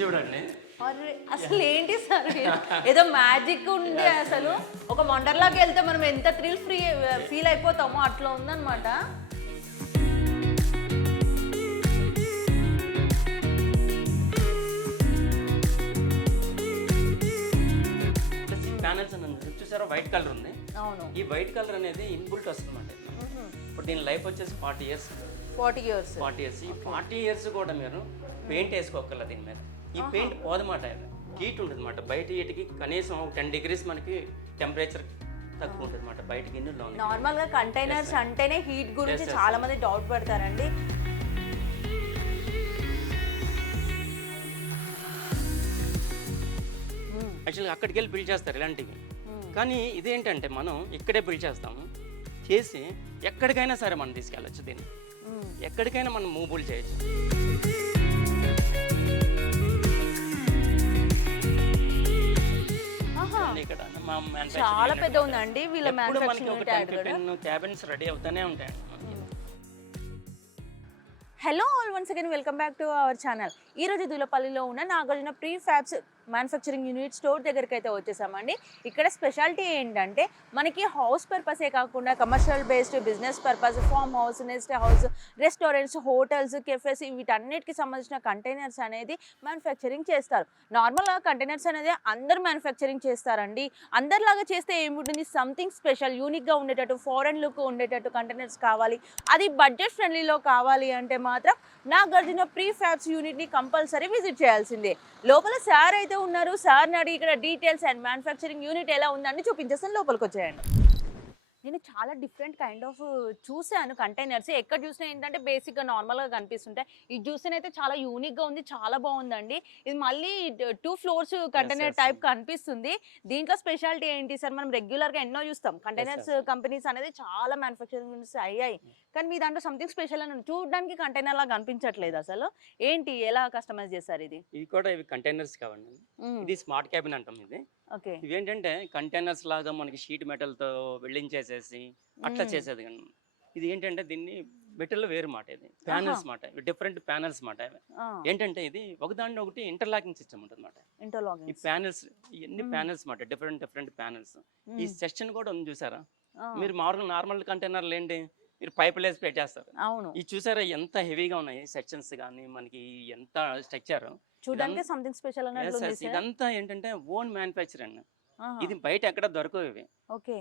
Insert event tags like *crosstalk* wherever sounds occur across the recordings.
చూడండి. అసలు ఏంటి సార్? ఏదో మ్యాజిక్ ఉంది అసలు. ఒక వండర్లాకి వెళ్తే మనం ఎంత థ్రిల్ ఫ్రీ ఫీల్ అయిపోతామో అట్లా ఉందన్నమాట. ప్యానల్స్ అని చూసారా? వైట్ కలర్ ఉంది. అవును. ఈ వైట్ కలర్ అనేది ఇన్బుల్ట్ వస్తుందండి ఇప్పుడు దీని లైఫ్ వచ్చేసి forty years forty years forty years ఈ ఫార్టీ ఇయర్స్ కూడా మీరు పెయింట్ వేసుకోగల దీని మీద. ఈ పెయింట్ పోదన్నమాట హీట్ ఉంటుంది అనమాట బయట హీట్కి కనీసం టెన్ డిగ్రీస్ మనకి టెంపరేచర్ తక్కువ ఉంటుంది అనమాట బయట గిన్నెలో నార్మల్గా కంటైనర్స్ అంటేనే హీట్ గురించి చాలా మంది డౌట్ పడతారండి. యాక్చువల్గా అక్కడికి వెళ్ళి బిల్డ్ చేస్తారు ఇలాంటివి. కానీ ఇదేంటంటే మనం ఇక్కడే బిల్డ్ చేస్తాము చేసి ఎక్కడికైనా సరే మనం తీసుకెళ్ళచ్చు దీన్ని. ఎక్కడికైనా మనం మూవ్బుల్ చేయొచ్చు. చాలా పెద్ద ఉందండి. వీళ్ళ క్యాబిన్స్ రెడీ అవుతూనే ఉంటాయి hello all once again welcome back to our channel ఈ రోజు దులపల్లిలో ఉన్న Nagarjuna pre fabs manufacturing unit store దగ్గరికి అయితే వచ్చేసామండి. ఇక్కడ స్పెషాలిటీ ఏంటంటే మనకి హౌస్ పర్పసే కాకుండా commercial based business purpose farm house nest house restaurants hotels cafes వీటన్నిటికి సంబంధించిన కంటైనర్స్ అనేది మ్యానుఫ్యాక్చరింగ్ చేస్తారు. నార్మల్గా కంటైనర్స్ అనేది అందరు మ్యానుఫ్యాక్చరింగ్ చేస్తారండి. అందరిలాగా చేస్తే ఏముంటుంది? సంథింగ్ స్పెషల్ యూనిక్గా ఉండేటట్టు ఫారెన్ లుక్ ఉండేటట్టు కంటైనర్స్ కావాలి. అది బడ్జెట్ ఫ్రెండ్లీలో కావాలి అంటే మాత్రం నాగార్జున ప్రీ ఫ్యాబ్స్ యూనిట్ని కంపల్సరీ విజిట్ చేయాల్సిందే. లోపల సార్ అయితే ఉన్నారు. సార్ని అడిగి ఇక్కడ డీటెయిల్స్ అండ్ మ్యానుఫ్యాక్చరింగ్ యూనిట్ ఎలా ఉందని చూపించేస్తాను లోపలికి వచ్చేయండి. నేను చాలా డిఫరెంట్ కైండ్ ఆఫ్ చూశాను కంటైనర్స్. ఎక్కడ చూసినా ఏంటంటే బేసిక్గా నార్మల్గా కనిపిస్తుంటాయి. ఇది చూస్తేనైతే చాలా యూనిక్గా ఉంది చాలా బాగుందండి. ఇది మళ్ళీ టూ ఫ్లోర్స్ కంటైనర్ టైప్ కనిపిస్తుంది. దీంట్లో స్పెషాలిటీ ఏంటి సార్? మనం రెగ్యులర్గా ఎన్నో చూస్తాం. కంటైనర్స్ కంపెనీస్ అనేది చాలా మ్యానుఫ్యాక్చరింగ్ అయ్యాయి. కానీ మీ దాంట్లో సంథింగ్ స్పెషల్ అని. చూడడానికి కంటైనర్ లాగా కనిపించట్లేదు అసలు. ఏంటి? ఎలా కస్టమైజ్ చేశారు ఇది? ఇవి కూడా ఇవి కంటైనర్స్ కావండి. ఇది స్మార్ట్ క్యాబిన్ అంటాం ఇది. ఇవేంటంటే కంటైనర్స్ లాగా మనకి షీట్ మెటల్తో వెల్డింగ్ చేసేసి అట్లా. చేసేది కానీ ఇది ఏంటంటే దీన్ని మెటల్ వేరు మాట ఇది. ప్యానల్స్ మాట డిఫరెంట్ ప్యానల్స్ మాట ఏంటంటే ఇది ఒకదాన్ని ఒకటి ఇంటర్లాకింగ్ సిస్టమ్ ఉంటుంది మాట. ఈ ప్యానల్స్ ఇవన్నీ మ్మ్. ప్యానల్స్ మాట డిఫరెంట్ డిఫరెంట్ ప్యానల్స్. ఈ సెక్షన్ కూడా ఉంది చూసారా? మీరు మామూలుగా నార్మల్ కంటైనర్లు ఏంటి? మీరు పైపులు వేసి పెట్టేస్తారు. అవును. ఇది చూసారా ఎంత హెవీగా ఉన్నాయి సెక్షన్స్ కానీ మనకి ఎంత స్ట్రక్చర్? చూడడానికి సంథింగ్ స్పెషల్ అన్నట్లు ఉంది సార్. ఇదంతా ఏంటంటే ఓన్ మ్యానుఫ్యాక్చర్ అండి ఆహా. ఇది బయట ఎక్కడ దొరకవు ఇవి.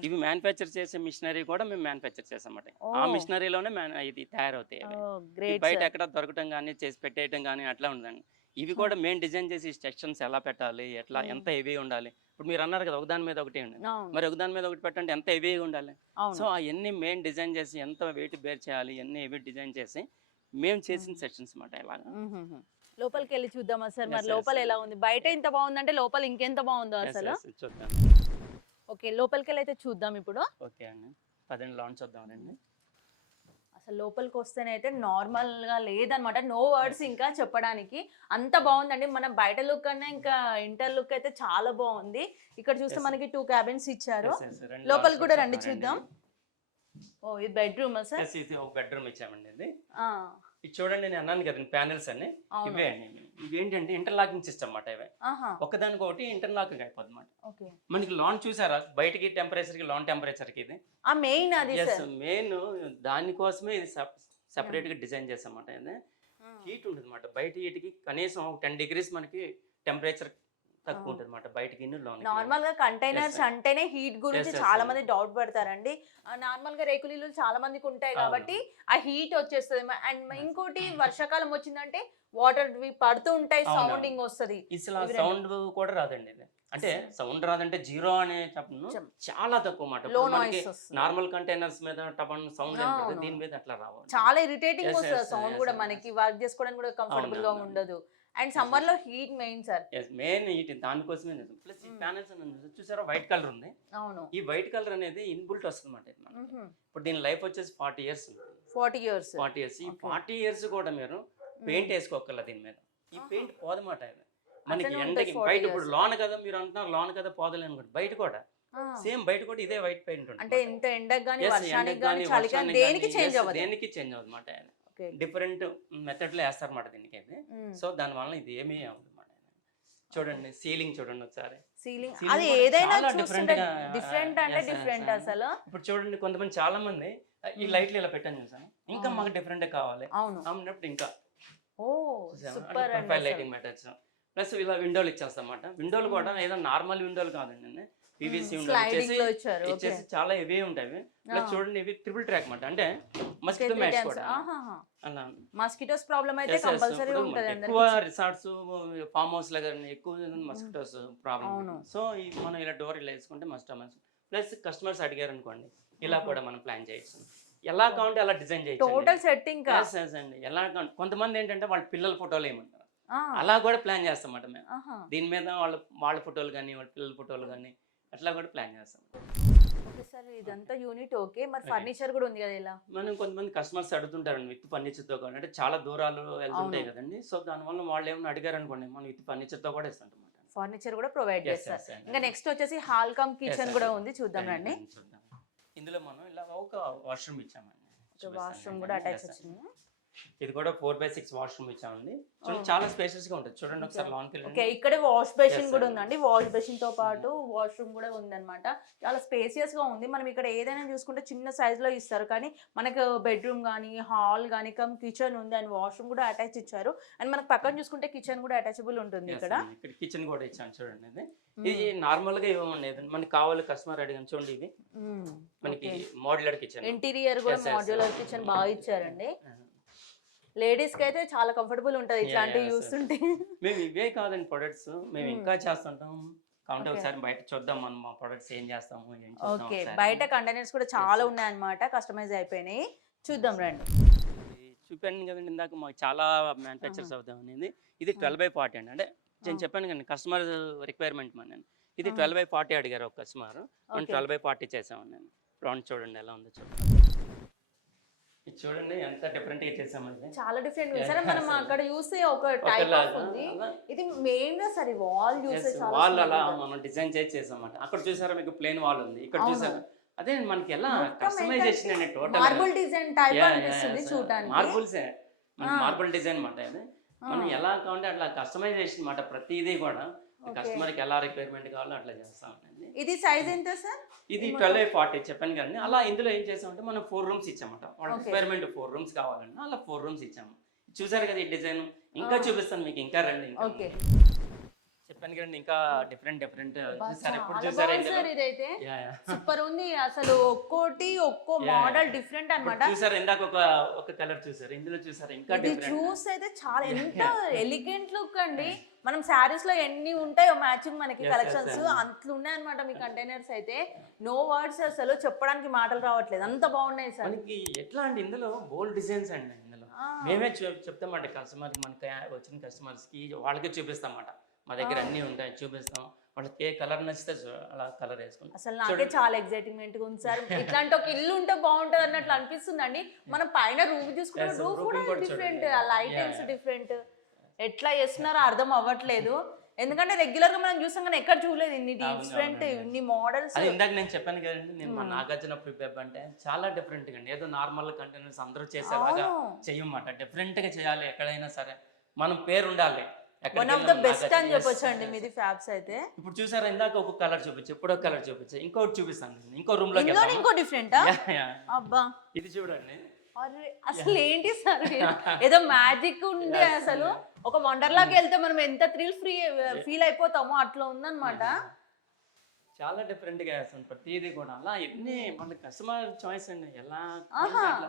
ఇవి మ్యానుఫ్యాక్చర్ చేసే మిషనరీ కూడా మేము మ్యానుఫ్యాక్చర్ చేసామట ఆ. మిషనరీలోనే ఇది తయారవుతాయి బయట ఎక్కడ దొరకటం కానీ చేసి పెట్టేయటం కానీ అట్లా ఉందండి. ఇవి కూడా మేము డిజైన్ చేసి సెక్షన్స్ ఎలా పెట్టాలి ఎట్లా ఎంత హెవీ ఉండాలి. ఇప్పుడు మీరు అన్నారు కదా ఒకదాని మీద ఒకటి ఉండి అవును. మరి ఒకదాని మీద ఒకటి పెట్టండి ఎంత హెవీగా ఉండాలి? సో అవును అవన్నీ మేము డిజైన్ చేసి ఎంత వెయిట్ బేర్ చేయాలి అన్ని హెవీ డిజైన్ చేసి మేము చేసిన సెక్షన్స్ మాట ఇలాగా. లోపలికి వెళ్ళి చూద్దామా సార్? మరి లోపల. ఎలా ఉంది? బయట ఇంత బాగుందంటే లోపల ఇంకెంత బాగుందో అసలు? చూద్దాం. ఓకే లోపలికి వెళ్ళి అయితే చూద్దాం ఇప్పుడు. ఓకే అండి. పదండి లాంచ్ చూద్దాం రండి. అసలు లోపలికి వస్తేనైతే నార్మల్గా లేదనమాట నో వర్డ్స్ ఇంకా చెప్పడానికి. అంత బాగుందండి. మన బయట లుక్ కన్నా ఇంకా ఇంటర్ లుక్ అయితే చాలా బాగుంది. ఇక్కడ చూస్తే. మనకి టూ క్యాబిన్స్ ఇచ్చారు. లోపలికి కూడా రండి చూద్దాం చూద్దాం. ఓ ఇది బెడ్రూమ్ సార్? బెడ్రూమ్ ఇచ్చామండి ఇది ఇది చూడండి నేను అన్నాను కదా ప్యానెల్స్ అన్ని. ఇవే అండి. ఇవి ఏంటంటే ఇంటర్లాకింగ్ సిస్టమ్ అన్నమాట ఇవే. ఒకదానికి ఒకటి ఇంటర్లాకింగ్ అయిపోతుంది అన్నమాట ఓకే. మనకి లాన్ చూసారా? బయటికి టెంపరేచర్కి లాన్ టెంపరేచర్కి ఇది. ఆ మెయిన్ మెయిన్ దానికోసమే ఇది సెపరేట్గా డిజైన్ చేసామన్నమాట ఇది. హీట్ ఉంటుంది అనమాట బయట హీట్కి కనీసం టెన్ డిగ్రీస్ మనకి టెంపరేచర్ తక్కువ. ఉంటుంది అనమాట నార్మల్గా కంటైనర్స్. అంటేనే హీట్ గురించి చాలా. మంది డౌట్ పడతారండి నార్మల్గా రేకులు ఇల్లు చాలా మందికి ఉంటాయి. కాబట్టి ఆ హీట్ వచ్చేస్తుంది అండ్ ఇంకోటి వర్షాకాలం వచ్చిందంటే వాటర్ పడుతూ ఉంటాయి. సౌండింగ్ వస్తది. సౌండ్ కూడా రాదండి అంటే సౌండ్ రాదంటే జీరో అనే చెప్పను చెప్. చాలా తక్కువ మాట నార్మల్ కంటైనర్స్ మీద టపన్ సౌండ్. దీని మీద అట్లా రావు చాలా ఇరిటేటింగ్ వస్తుంది సౌండ్ కూడా. మనకి వర్క్ చేసుకోవడానికి కూడా కంఫర్టబుల్గా. ఉండదు అండ్ సమ్మర్లో హీట్ మెయిన్ సార్. మెయిన్ ఇటు దానికోసమే ప్లస్ ఈ. ప్యానల్స్ చూసారా? వైట్ కలర్ ఉంది. అవును. ఈ వైట్ కలర్ అనేది ఇన్బుల్ట్ వస్తుంది అనమాట ఇప్పుడు దీని లైఫ్ వచ్చేసి forty years forty years. Forty years. ఈ. ఫార్టీ ఇయర్స్ కూడా మీరు పెయింట్ వేసుకోగల దీని మీద. ఈ. పెయింట్ పోదన్నమాట ఇది మనకి ఎండకి ఉంటుంది 40 బయట ఇప్పుడు. లోన కదా మీరు అంటున్నారు లోన కదా పోదలే అనుకోండి. బయట కూడా. సేమ్ బయట కూడా ఇదే వైట్ పెయింట్ ఉంటుంది అంటే ఇంత ఎండకు కానీ దేనికి చేంజ్ అవ్వదు. దేనికి చేంజ్ అవ్వదు. డిఫరెంట్ మెథడ్లో వేస్తారన్నమాట దీనికి అయితే Mm. సో దాని వల్ల ఇది ఏమీ అవ్వదు చూడండి సీలింగ్ చూడండి ఒకసారి. సీలింగ్. అది ఏదైనా గా- డిఫరెంట్ అంటే డిఫరెంట్. అసలు. ఇప్పుడు చూడండి కొంతమంది చాలా మంది "ఆ, ఈ లైట్లు ఇలా పెట్టాను చూసాను. ఇంకా. మాకు డిఫరెంట్ కావాలి. అవును. అన్నప్పుడు ఇంకా. ఓ సూపర్. లైటింగ్ పెట్టచ్చు ప్లస్ ఇలా విండోలు ఇచ్చేస్తాం అన్నమాట. విండోలు కూడా ఏదో నార్మల్ విండోలు కాదండి పీవీసీ విండోలు ఇచ్చేసి చాలా హెవీ ఉంటాయి. ప్లస్. చూడండి ఇవి ట్రిపుల్ ట్రాక్ అన్నమాట. అంటే మస్కిటో మ్యాచ్ కూడా. అలా. మస్కిటోస్ ప్రాబ్లం అయితే. కంపల్సరీ ఉంటది ఎక్కువ రిసార్ట్స్ ఫామ్ హౌస్లో కానీ ఎక్కువ మస్కిటోస్ ప్రాబ్లం అవును. సో మనం ఇలా డోర్ ఇలా వేసుకుంటే మస్ట్ ప్లస్ కస్టమర్స్ అడిగారు అనుకోండి ఇలా కూడా మనం ప్లాన్ చేయొచ్చు. ఎలా కావాలంటే అలా డిజైన్ చేయొచ్చు టోటల్ సెట్టింగ్ ఎలా కొంతమంది ఏంటంటే వాళ్ళ పిల్లల ఫోటోలు ఏమంటారు? అలా కూడా ప్లాన్ చేస్తామట మేము. దీని మీద వాళ్ళ వాళ్ళ ఫోటోలు కానీ వాళ్ళ పిల్లల ఫోటోలు కానీ అట్లా కూడా ప్లాన్ చేస్తాం సార్ ఇదంతా యూనిట్ ఓకే మరి. ఫర్నిచర్ కూడా ఉంది కదా ఇలా మనం కొంతమంది కస్టమర్స్ అడుగుతుంటారండి విత్ ఫర్నిచర్తో కూడా అంటే చాలా దూరాలు వెళ్తుంటాయి. కదండి సో దానివల్ల వాళ్ళు ఏమైనా అడిగారు అనుకోండి మనం విత్ ఫర్నిచర్తో కూడా ఇస్తాం. ఫర్నిచర్ కూడా ప్రొవైడ్ చేస్తారు. ఇంకా నెక్స్ట్ వచ్చేసి హాల్ కమ్ కిచెన్ కూడా. ఉంది చూద్దాం రండి ఇందులో మనం ఇలా ఒక వాష్రూమ్ ఇచ్చామండి వాష్రూమ్. కూడా అటాచ్. వచ్చింది ఇది కూడా ఫోర్ బై సిక్స్ వాష్రూమ్ ఇచ్చామండి. చూడండి. చాలా స్పేషియస్గా ఉంటుంది. చూడండి ఒకసారి లాన్ ఓకే ఇక్కడే వాష్ బేసిన్ కూడా. ఉందండి. వాష్ బేసిన్తో పాటు వాష్రూమ్ కూడా ఉందన్నమాట. చాలా స్పేసియస్గా ఉంది. మనం ఇక్కడ ఏదైనా చూసుకుంటే చిన్న సైజ్లో ఇస్తారు. కానీ మనకు బెడ్రూమ్ కానీ హాల్ కానీ కమ్ కిచెన్ ఉంది అండ్ వాష్రూమ్ కూడా అటాచ్ ఇచ్చారు. అండ్ మనకు పక్కన చూసుకుంటే కిచెన్ కూడా అటాచబుల్ ఉంటుంది ఇక్కడ. ఇక్కడ కిచెన్ కూడా ఇచ్చాను చూడండి ఇది. ఇది నార్మల్గా ఇవ్వమండి. ఇది మనకి కావాలి కస్టమర్ అడిగాను చూడండి ఇవి మనకి మోడ్యులర్ కిచెన్ ఇంటీరియర్ కూడా మాడ్యులర్. కిచెన్ బాగా ఇచ్చారండి. లేడీస్కి అయితే చాలా కంఫర్టబుల్ ఉంటది ఇట్లాంటివి. చూస్తుంటే. మేము ఇవే కాదండి ప్రొడక్ట్స్ మేము Hmm. ఇంకా చేస్తుంటాం. కాబట్టి. ఒకసారి బయట చూద్దాం మనం మా ప్రొడక్ట్స్ ఏం చేస్తాము ఓకే ఒకసారి. బయట కంటైనర్స్ కూడా చాలా. ఉన్నాయన్నమాట. కస్టమైజ్ అయిపోయినాయి. చూద్దాం రండి. ఇది చూపాను కదండి ఇందాక మాకు చాలా మ్యానుఫ్యాక్చర్స్ అవుతాం అనేది. ఇది ట్వెల్వ్ బై ఫార్టీ అండి. అంటే నేను Ah. చెప్పాను కానీ కస్టమర్ రిక్వైర్మెంట్ మన ఇది Ah. ట్వెల్వ్ బై ఫార్టీ అడిగారు ఒక కస్టమర్ మనం. ట్వెల్వ్ బై ఫార్టీ చేసామండి నేను. రౌండ్ చూడండి ఎలా ఉందో చూడండి ఇది చూడండి ఎంత డిఫరెంట్గా చేసామండి చాలా డిఫరెంట్ సరే మనం. అక్కడ చూస్తే ఒక టైప్ ఉంది. ఇది మెయిన్గా సరే వాల్ చాలా వాల్ అలా. మనం డిజైన్ చేసి చేసామన్నమాట అక్కడ చూసారా మీకు ప్లేన్ వాల్ ఉంది ఇక్కడ. చూసారా అదే మనకి ఎలా కస్టమైజేషన్ అండి టోటల్ మార్బుల్ డిజైన్ టైప్ అనిపిస్తుంది చూడడానికి మార్బుల్స్. మార్బుల్ డిజైన్ అన్నమాట ఇది మనం. ఎలా కావాలంటే అట్లా కస్టమైజేషన్ అన్నమాట ప్రతిదీ కూడా Okay. కస్టమర్కి ఎలా రిక్వైర్మెంట్ కావాలో అట్లా చేస్తామండి ఇది సైజ్ ఎంత సార్? ఇది ట్వెల్వ్ ఫార్టీ చెప్పాను కానీ అలా ఇందులో ఏం చేసామంటే మనం ఫోర్ రూమ్స్ ఇచ్చామట. వాళ్ళ. రిక్వైర్మెంట్ ఫోర్ రూమ్స్ కావాలండి అలా ఫోర్ rooms ఇచ్చాము. చూసారు కదా ఈ డిజైన్? ఇంకా. చూపిస్తాను మీకు ఇంకా రండి ఓకే. చెప్పాను కదండి ఇంకా డిఫరెంట్ డిఫరెంట్ చూసారు ఇప్పుడు చూసారా ఇదైతే. సూపర్ ఉంది. అసలు ఒక్కోటి ఒక్కో మోడల్. డిఫరెంట్ అన్నమాట. చూసారు ఇందాక ఒక ఒక కలర్ చూసారు ఇందులో చూసారు ఇంకా డిఫరెంట్ చూస్తే అయితే చాలా ఎంత ఎలిగెంట్ లుక్ అండి. మనం శారీస్లో ఎన్ని ఉంటాయో మ్యాచింగ్ మనకి కలెక్షన్స్. అంట్లు ఉన్నాయన్నమాట మీ కంటైనర్స్ అయితే. నో వర్డ్స్ అసలు చెప్పడానికి మాటలు రావట్లేదు. అంత బాగున్నాయి సార్. మనకి ఎట్లా అంటే ఇందులో? బోల్డ్ డిజైన్స్ అండి ఇందులో. మేమే చెప్- చెప్తామంట కస్టమర్ మనకి వచ్చిన customers కి వాళ్ళకి చూపిస్తామంట మా దగ్గర. అన్నీ ఉంటాయి చూపిస్తాం వాళ్ళకి ఏ కలర్ నచ్చితే అలా కలర్ వేసుకుంటాం అసలు నాకే. చాలా ఎక్సైటింగ్గా ఉంది సార్ ఇట్లాంటి ఒక ఇల్లు ఉంటే బాగుంటది అన్నట్లు అనిపిస్తుందండి మనం పైన రూమ్ చూసుకుంటే కూడా డిఫరెంట్. ఆ లైటింగ్స్. డిఫరెంట్ ఎట్లా చేస్తున్నారో అర్థం అవ్వట్లేదు ఎందుకంటే రెగ్యులర్గా మనం చూసాం కానీ ఎక్కడ చూడలేదు ఇన్ని డిఫరెంట్. ఇన్ని మోడల్స్ ఇందాక నేను చెప్పాను కదండి నేను మా Hmm. నాగార్జున ప్రిపేర్ అంటే చాలా డిఫరెంట్ అండి ఏదో నార్మల్ కంటైనర్స్ అందరూ చేసేలాగా. చెయ్యమాట డిఫరెంట్గా చేయాలి ఎక్కడైనా సరే మనం పేరు ఉండాలి వన్ ఆఫ్ ద బెస్ట్ అని చెప్పొచ్చు అండి. మీది ఫ్యాబ్స్ అయితే. ఇప్పుడు చూసారా ఇందాక ఒక కలర్ చూపించు ఇప్పుడు ఒక కలర్ చూపించు ఇంకోటి చూపిస్తాను. ఇంకో రూమ్ వెళ్దామా? ఇంకో డిఫరెంటా. అబ్బా. ఇది చూడండి. అసలు ఏంటి సార్ *laughs* ఏదో మ్యాజిక్ Yes, అసలు. ఒక వండర్ లాగా వెళ్తే మనం ఎంత థ్రిల్ ఫ్రీ ఫీల్ అయిపోతామో అట్లా ఉందన్నమాట. చాలా డిఫరెంట్గా వేస్తాం ప్రతిదీ కూడా. అలా ఎన్ని మన కస్టమర్ చాయిస్ అండి ఎలా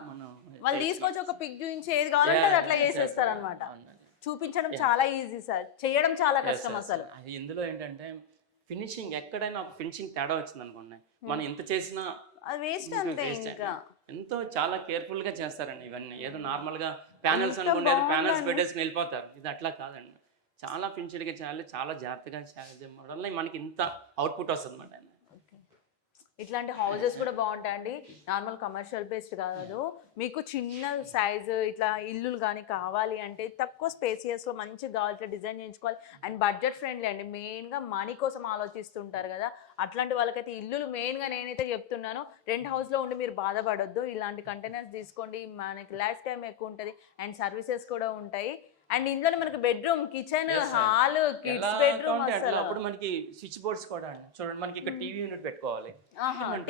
మనం వాళ్ళు తీసుకొచ్చి ఒక పిక్ చూపించి ఏది కావాలంటే అది అట్లా చేసేస్తారు అనమాట చూపించడం చాలా ఈజీ సార్ చేయడం చాలా కష్టం అసలు. అది ఇందులో ఏంటంటే ఫినిషింగ్ ఎక్కడైనా ఫినిషింగ్ తేడా వచ్చింది అనుకోండి మనం ఎంత చేసినా అది వేస్ట్ అంతే ఇంకా. ఎంతో చాలా కేర్ఫుల్గా చేస్తారండి ఇవన్నీ. ఏదో నార్మల్గా ప్యానల్స్ అనుకోండి ప్యానల్స్. పెట్టేసుకుని వెళ్ళిపోతారు. ఇది అట్లా కాదండి. చాలా ఫినిషింగ్గా చేయాలి చాలా జాగ్రత్తగా చేయాలి. వల్ల మనకి ఇంత అవుట్పుట్ వస్తుంది అనమాట ఇట్లాంటి హౌసెస్ కూడా బాగుంటాయండి. నార్మల్ కమర్షియల్ బేస్డ్ కాదు. మీకు చిన్న సైజు ఇట్లా ఇల్లులు కానీ కావాలి అంటే తక్కువ స్పేసియస్లో మంచిగా కావాలి ఇట్లా డిజైన్ చేయించుకోవాలి. అండ్ బడ్జెట్ ఫ్రెండ్లీ అండి. మెయిన్గా మనీ కోసం ఆలోచిస్తుంటారు కదా. అట్లాంటి వాళ్ళకైతే ఇల్లులు మెయిన్గా నేనైతే చెప్తున్నాను. రెంట్ హౌస్లో ఉండి మీరు బాధపడొద్దు. ఇలాంటి కంటైనర్స్ తీసుకోండి. మనకి లైఫ్ టైం ఎక్కువ ఉంటుంది. అండ్ సర్వీసెస్ కూడా ఉంటాయి. అండ్ ఇందులో మనకి bedroom kitchen. Hall kids bedroom అప్పుడు మనకి స్విచ్ బోర్డ్స్ కూడా అండి. చూడండి మనకి ఇక్కడ టీవీ యూనిట్ పెట్టుకోవాలి.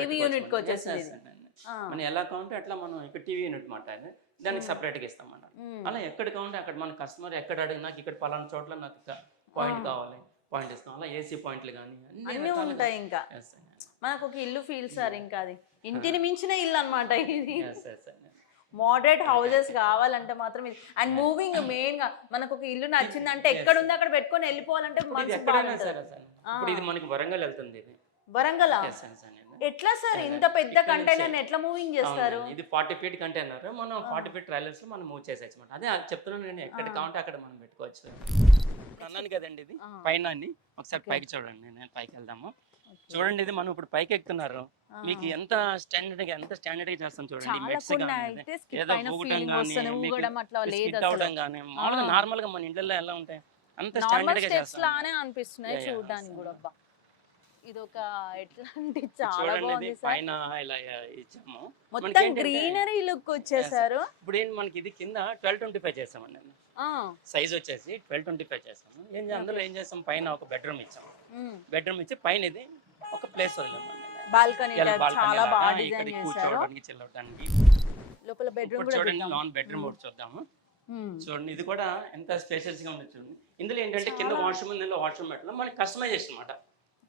టీవీ యూనిట్కి మనం. వచ్చేసింది ఎలా కావాలంటే అట్లా మనం ఇక్కడ టీవీ యూనిట్ మాట. దానికి separate గా ఇస్తాం మనం మ్మ్. అలా ఎక్కడ కావాలంటే అక్కడ మన కస్టమర్ ఎక్కడ అడిగినా నాకు ఇక్కడ పలానా చోట్ల నాకు పాయింట్ కావాలి. పాయింట్ ఇస్తాం. అలా ఏసీ పాయింట్లు కానీ అన్నీ ఉంటాయి ఇంకా. మనకు ఒక ఇల్లు ఫీల్ సార్ ఇంకా అది. ఇంటిని మించిన ఇల్లు అన్నమాట ఇది. మోడరేట్ హౌసెస్ కావాలంటే మాత్రం ఇది. అండ్ మూవింగ్ మెయిన్గా మనకు ఒక ఇల్లు నచ్చిందంటే ఎక్కడ ఉంది అక్కడ పెట్టుకొని వెళ్ళిపోవాలంటే ఇది మనసు ఎక్కడైనా బాగుంటది. సరే సార్ ఇప్పుడు ఇది మనకి వరంగల్ వెళ్తుంది ఇది. వరంగల్? Yes, yes, అనేది. ఎట్లా సార్? ఇంత పెద్ద ఇక్కడ నుంచి- కంటైనర్ ఎట్లా మూవింగ్ చేస్తారు? అవునండి. ఇది ఫార్టీ ఫీట్ కంటైనర్ మనం ఫార్టీ ఫీట్ ట్రైలర్స్లో మనం మూవ్ చేసేయచ్చు అనమాట అదే చెప్తున్నాను నేను ఎక్కడ కావాలంటే అక్కడ మనం పెట్టుకోవచ్చు. అన్నాను కదండి ఇది. ఆ. పైన అండి. ఒకసారి పైకి చూడండి. నేను పైకి వెళ్దాము. చూడండి ఇది మనం ఇప్పుడు పైకి ఎక్కుతున్నారు మీకు ఎంత స్టాండర్డ్గా ఎంత స్టాండర్డ్గా చేస్తాం చూడండి మెట్స్ కానీ ఏదో ఊగటం మామూలుగా నార్మల్గా మన ఇంట్లో ఎలా ఉంటాయి? అంత స్టాండర్డ్గా చేస్తాం. అనిపిస్తున్నాయి చూడడానికి. కూడా ఇది ఒక ఎట్లాంటి చాలా చూడండి బాగుంది ఇది సార్. పైన ఇలా ఇచ్చాము. మనకి మొత్తం ఏంటంటే- గ్రీనరీ లుక్ వచ్చేసారు. ఇప్పుడు ఏంటి మనకి ఇది కింద ట్వెల్వ్ ట్వంటీ ఫైవ్ చేసామండి సైజ్ వచ్చేసి ట్వెల్వ్ ట్వంటీ ఫైవ్ చేసాము ఏం చే- అందులో ఏం చేస్తాం? పైన ఒక బెడ్రూమ్ ఇచ్చాము. బెడ్రూమ్ ఇచ్చి పైన ఇది ఒక ప్లేస్ వదిలేమండి బాల్కనీ ఇలా balcony చాలా లాగా బాగా ఇక్కడ డిజైన్ చేశారు. కూర్చోవడానికి చిల్లవడానికి లోపల బెడ్రూమ్ ఇప్పుడు కూడా చూడండి లాన్ బెడ్రూమ్ ఒకటి చూద్దాము. చూడండి ఇది కూడా ఎంత స్పేషియస్గా ఉంది చూడండి. ఇందులో ఏంటంటే కింద వాష్రూమ్ ఇందులో వాష్రూమ్ పెట్టడం మనకి కస్టమైజేషన్ అనమాట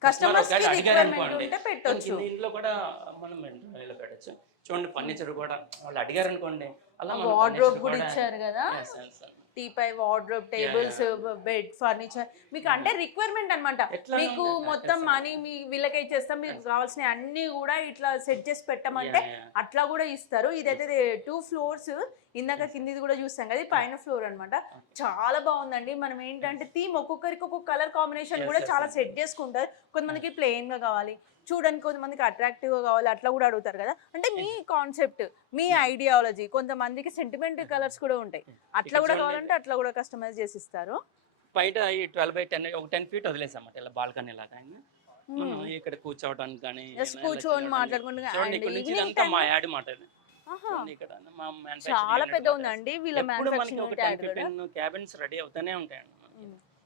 కస్టమర్స్కి అడిగారు రిక్వైర్మెంట్ అనుకోండి. ఉంటే పెట్టొచ్చు. కూడా మనం ఇలా పెట్టచ్చు. చూడండి ఫర్నిచర్ కూడా వాళ్ళు అడిగారు అనుకోండి. అలా వార్డ్రోబ్ కూడా ఇచ్చారు కదా. Yes, yes, yes. Teapoy wardrobe tables bed furniture మీకు అంటే రిక్వైర్మెంట్ అన్నమాట. ఎట్లా మీకు మొత్తం మనీ మీ వీళ్ళకే ఇచ్చేస్తాం. మీకు కావాల్సిన అన్ని కూడా ఇట్లా సెట్ చేసి పెట్టమంటే. అట్లా కూడా ఇస్తారు. ఇదైతే టూ ఫ్లోర్స్ ఇందాక కిందిది కూడా చూస్తాం కదా పైన ఫ్లోర్ అన్నమాట. చాలా బాగుందండి. మనం ఏంటంటే థీమ్ ఒక్కొక్కరికి ఒక్కొక్క కలర్ కాంబినేషన్ కూడా చాలా. సెట్ చేసుకుంటారు. కొంతమందికి ప్లెయిన్గా కావాలి. చూడడానికి కొంతమందికి అట్రాక్టివ్గా కావాలి. అట్లా కూడా అడుగుతారు కదా. అంటే మీ కాన్సెప్ట్ మీ ఐడియాలజీ కొంతమందికి సెంటిమెంట్ కలర్స్ కూడా ఉంటాయి. అట్లా కూడా. కావాలంటే అట్లా కూడా కస్టమైజ్ చేసి ఇస్తారు బయట ఈ ట్వెల్వ్ బై టెన్ ఒక టెన్ ఫీట్ వదిలేసామాట. ఇలా బాల్కనీ లాగా ఇక్కడ కూర్చోవడానికి కానీ కూర్చొని. మాట్లాడుకుంటూ మా యాడ్ చాలా పెద్ద ఉందండి. వీళ్ళ క్యాబిన్స్ రెడీ అవుతూనే ఉంటాయండి.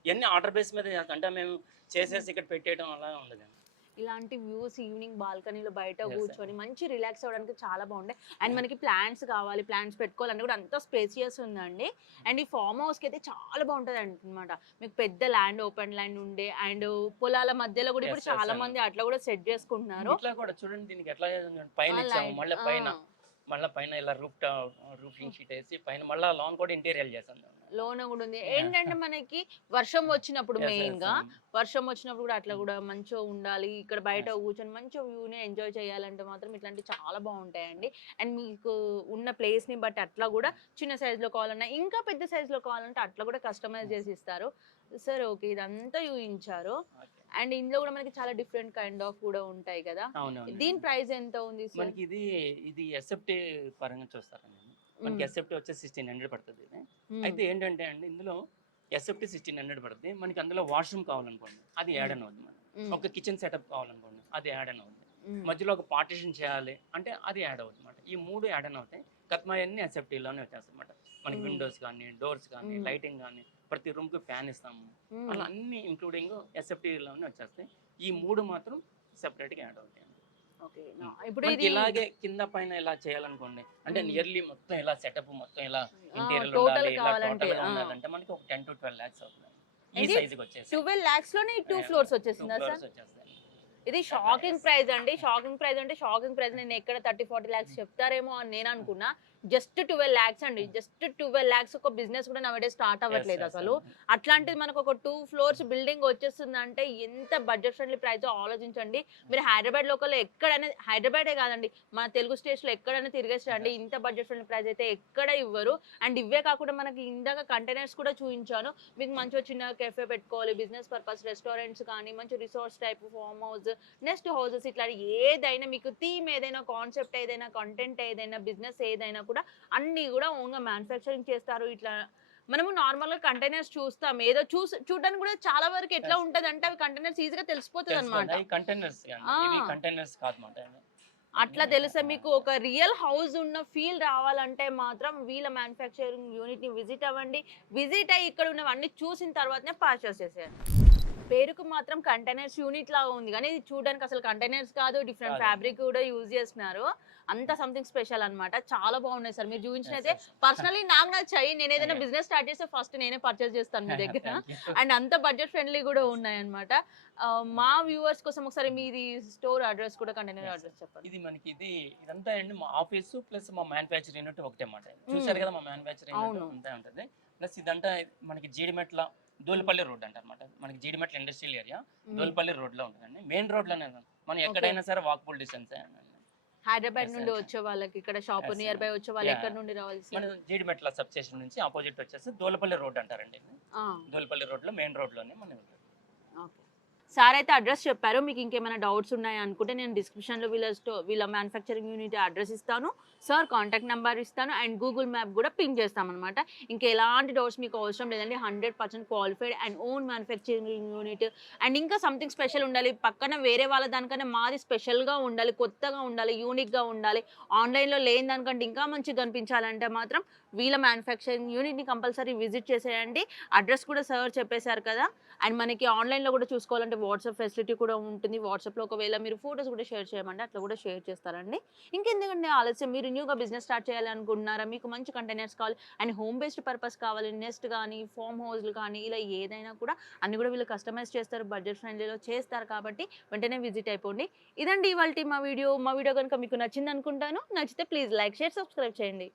ఇవన్నీ ఆర్డర్ బేస్ మీద చేస్తాం? అంటే మేము చేసేసి ఇక్కడ పెట్టేయడం అలా ఉండదు ఇలాంటి వ్యూస్ ఈవినింగ్ బాల్కనీలో బయట. కూర్చొని మంచి రిలాక్స్ అవ్వడానికి చాలా బాగుంటాయి. అండ్ మనకి ప్లాంట్స్ కావాలి ప్లాంట్స్ పెట్టుకోవాలంటే కూడా అంత స్పేసియస్ ఉందండి. అండ్ ఈ ఫామ్ హౌస్కి అయితే చాలా బాగుంటుంది అనమాట మీకు పెద్ద ల్యాండ్ ఓపెన్ ల్యాండ్ ఉండే అండ్ పొలాల మధ్యలో కూడా ఇప్పుడు చాలా. మంది అట్లా కూడా సెట్ చేసుకుంటున్నారు. చూడండి దీనికి ఎట్లా. పైన మళ్ళీ. పైన. మళ్ళీ పైన ఇలా రూఫ్ రూఫింగ్ షీట్ వేసి పైన మళ్ళీ లాన్ కూడా ఇంటీరియర్ చేసాం. లోన కూడా ఉంది. ఏంటంటే మనకి వర్షం వచ్చినప్పుడు Yes, మెయిన్గా um, వర్షం వచ్చినప్పుడు కూడా అట్లా కూడా మంచిగా ఉండాలి. ఇక్కడ బయట కూర్చొని మంచిగా వ్యూని ఎంజాయ్ చేయాలంటే మాత్రం ఇట్లాంటివి చాలా బాగుంటాయండి. అండ్ మీకు ఉన్న ప్లేస్ని బట్టి అట్లా కూడా చిన్న size లో కావాలన్నా ఇంకా పెద్ద size లో కావాలంటే అట్లా కూడా కస్టమైజ్ చేసి ఇస్తారు. సరే ఓకే ఇదంతా Okay. అండ్ ఇందులో కూడా మనకి చాలా డిఫరెంట్ కైండ్ ఆఫ్ కూడా ఉంటాయి కదా. దీని ప్రైస్ ఎంత ఉంది మనకి ఇది ఇది ఎస్ఎఫ్టీ పరంగా చూస్తారండి. మనకి ఎస్ఎఫ్టీ వచ్చేసి సిక్స్టీన్ హండ్రెడ్ పడుతుంది అయితే ఏంటంటే అండి ఇందులో ఎస్ఎఫ్టీ సిక్స్టీన్ హండ్రెడ్ పడుతుంది. మనకి అందులో వాష్రూమ్ కావాలనుకోండి అది యాడ్ అని అవుతుంది ఒక కిచెన్ సెటప్ కావాలనుకోండి అది యాడ్ అని అవుతుంది. మధ్యలో ఒక పార్టిషన్ చేయాలి అంటే అది యాడ్ అవుతుంది ఈ మూడు యాడ్ అని అవుతాయి. కత్మా అన్ని ఎస్ఎఫ్టీలోనే వచ్చేస్తాయి మనకి. విండోస్ కానీ డోర్స్ కానీ. లైటింగ్ కానీ ప్రతి రూమ్కి ఫ్యాన్ ఇస్తాము. అలా అన్ని ఇంక్లూడింగ్ ఎస్ఎఫ్టీలోనే వచ్చేస్తాయి. ఈ మూడు మాత్రం separate గా యాడ్ అవుతాయి. ఇప్పుడు ఇలాగే కింద పైన ఇలా చేయాలనుకోండి అంటే. నియర్లీ మొత్తం ఇలా సెటప్ మొత్తం ఇలా ఇంటీరియర్ ఉండాలి ఇలా కావాలంటే, టోటల్గా ఆ. ఉండాలంటే మనకి ఒక టెన్ టు ట్వెల్వ్ లాక్స్ అవుతుంది. ఈ? సైజుకి వచ్చేసి. ట్వెల్వ్ లాక్స్లోనే టూ. ఫ్లోర్స్ వచ్చేసిందా సార్? ఇది షాకింగ్ ప్రైస్ అండి షాకింగ్ ప్రైస్ అంటే షాకింగ్ ప్రైస్ నేను ఎక్కడ థర్టీ ఫార్టీ ల్యాక్స్ చెప్తారేమో అని నేను అనుకున్నా. జస్ట్ ట్వెల్వ్ ల్యాక్స్ అండి. జస్ట్ ట్వెల్వ్ ల్యాక్స్ ఒక బిజినెస్ కూడా నవడే స్టార్ట్ అవ్వట్లేదు అసలు. అట్లాంటిది మనకు ఒక టూ ఫ్లోర్స్ బిల్డింగ్ వచ్చేస్తుంది అంటే ఎంత బడ్జెట్ ఫ్రెండ్లీ ప్రైస్ ఆలోచించండి. మీరు హైదరాబాద్ లోకల్ ఎక్కడైనా హైదరాబాదే కాదండి మన తెలుగు స్టేట్స్లో ఎక్కడైనా తిరిగేసి రండి ఇంత బడ్జెట్ ఫ్రెండ్లీ ప్రైస్ అయితే ఎక్కడ ఇవ్వరు. అండ్ ఇవే కాకుండా మనకి ఇందాక కంటైనర్స్ కూడా చూపించాను మీకు మంచిగా చిన్న కెఫే పెట్టుకోవాలి బిజినెస్ పర్పస్ రెస్టారెంట్స్ కానీ మంచి resorts type farm house next houses ఇట్లా ఏదైనా మీకు థీమ్ ఏదైనా కాన్సెప్ట్ ఏదైనా కంటెంట్ ఏదైనా బిజినెస్ ఏదైనా కూడా అన్ని కూడా ఓన్గా మ్యానుఫ్యాక్చరింగ్ చేస్తారు. ఇట్లా మనము నార్మల్గా కంటైనర్స్ చూస్తాం. ఏదో చూసి చూడడానికి కూడా చాలా వరకు ఎట్లా. ఉంటది అంటే అవి కంటైనర్స్ ఈజీగా తెలిసిపోతుంది అనమాట కంటైనర్స్ కాదన్నమాట అట్లా తెలిసే మీకు? ఒక రియల్ హౌస్ ఉన్న ఫీల్ రావాలంటే మాత్రం వీళ్ళ మ్యానుఫ్యాక్చరింగ్ యూనిట్ని విజిట్ అవ్వండి. విజిట్ అయ్యి ఇక్కడ ఉన్నవన్నీ చూసిన తర్వాతనే పర్చేస్ చేసేయండి. పేరుకు మాత్రం కంటైనర్స్ యూనిట్ లాగా ఉంది. కానీ ఇది చూడడానికి అసలు కంటైనర్స్ కాదు డిఫరెంట్. ఫ్యాబ్రిక్ కూడా యూజ్ చేస్తున్నారు. అంత సంథింగ్ స్పెషల్ అన్నమాట. చాలా బాగున్నాయి సార్. మీరు చూపించినైతే పర్సనలీ నాకు నచ్చాయి. నేను ఏదైనా. బిజినెస్ స్టార్ట్ చేస్తే ఫస్ట్ నేనే పర్చేస్ చేస్తాను మీ *laughs* దగ్గర. అండ్ అంత బడ్జెట్ ఫ్రెండ్లీ కూడా ఉన్నాయి అనమాట మా వ్యూవర్స్ కోసం ఒకసారి మీది స్టోర్ అడ్రస్ కూడా కంటైనర్ అడ్రస్ చెప్పండి. ఇది మనకి ఇది ఇదంతా అండి మా ఆఫీస్ ప్లస్ మా మ్యానుఫ్యాక్చరింగ్ యూనిట్ ఒకటే అన్నమాట. చూసారు కదా మా మ్యానుఫ్యాక్చరింగ్ అంతా ఉంటుంది. ప్లస్ ఇదంతా మనకి జీడిమెట్ల దూలపల్లి రోడ్ అంటారు అనమాట మనకి జీడిమెట్ల ఇండస్ట్రియల్ ఏరియా దూలపల్లి రోడ్లో ఉంటుందండి మెయిన్ రోడ్లోనే. మనం ఎక్కడైనా సరే వాక్బుల్ డిస్టెన్స్ హైదరాబాద్ నుండి. వచ్చే వాళ్ళకి ఇక్కడ షాప్ నియర్ బై వచ్చే వాళ్ళు. ఎక్కడ నుండి రావాల్సి మన జీడిమెట్ల సబ్ స్టేషన్ నుంచి ఆపోజిట్ వచ్చేసి దూలపల్లి రోడ్ అంటారండి. దూలపల్లి రోడ్లో మెయిన్ రోడ్లోనే మనం ఉంటుంది. సార్ అయితే అడ్రస్ చెప్పారు. మీకు ఇంకేమైనా డౌట్స్ ఉన్నాయి అనుకుంటే నేను డిస్క్రిప్షన్లో వీళ్ళ స్టో వీళ్ళ మ్యానుఫ్యాక్చరింగ్ యూనిట్ అడ్రస్ ఇస్తాను. సార్ కాంటాక్ట్ నెంబర్ ఇస్తాను అండ్ గూగుల్ మ్యాప్ కూడా పింక్ చేస్తామన్నమాట. ఇంకా ఎలాంటి డౌట్స్ మీకు అవసరం లేదండి. Hundred percent qualified and own manufacturing unit and ఇంకా సంథింగ్ స్పెషల్ ఉండాలి. పక్కన వేరే వాళ్ళ దానికన్నా మాది స్పెషల్గా ఉండాలి కొత్తగా ఉండాలి యూనిక్గా ఉండాలి. ఆన్లైన్లో లేని దానికంటే ఇంకా మంచిగా కనిపించాలంటే మాత్రం వీళ్ళ మ్యానుఫ్యాక్చరింగ్ యూనిట్ని కంపల్సరీ విజిట్ చేసేయండి. అడ్రస్ కూడా సార్ చెప్పేశారు కదా. అండ్ మనకి ఆన్లైన్లో కూడా చూసుకోవాలంటే వాట్సాప్ ఫెసిలిటీ కూడా ఉంటుంది. వాట్సాప్లో ఒకవేళ మీరు ఫోటోస్ కూడా షేర్ చేయమంటే అట్లా కూడా షేర్ చేస్తారండి. ఇంకెందుకంటే ఆలస్యం? మీరు న్యూగా బిజినెస్ స్టార్ట్ చేయాలనుకుంటున్నారా? మీకు మంచి కంటైనర్స్ కావాలి. అండ్ హోమ్ బేస్డ్ పర్పస్ కావాలి. నెస్ట్ కానీ ఫామ్ హౌస్లు కానీ ఇలా ఏదైనా కూడా అన్ని కూడా వీళ్ళు కస్టమైజ్ చేస్తారు. బడ్జెట్ ఫ్రెండ్లీలో చేస్తారు కాబట్టి వెంటనే విజిట్ అయిపోండి. ఇదండి ఇవాళ మా వీడియో మా వీడియో కనుక మీకు నచ్చింది అనుకుంటాను నచ్చితే ప్లీజ్ లైక్ షేర్ సబ్స్క్రైబ్ చేయండి.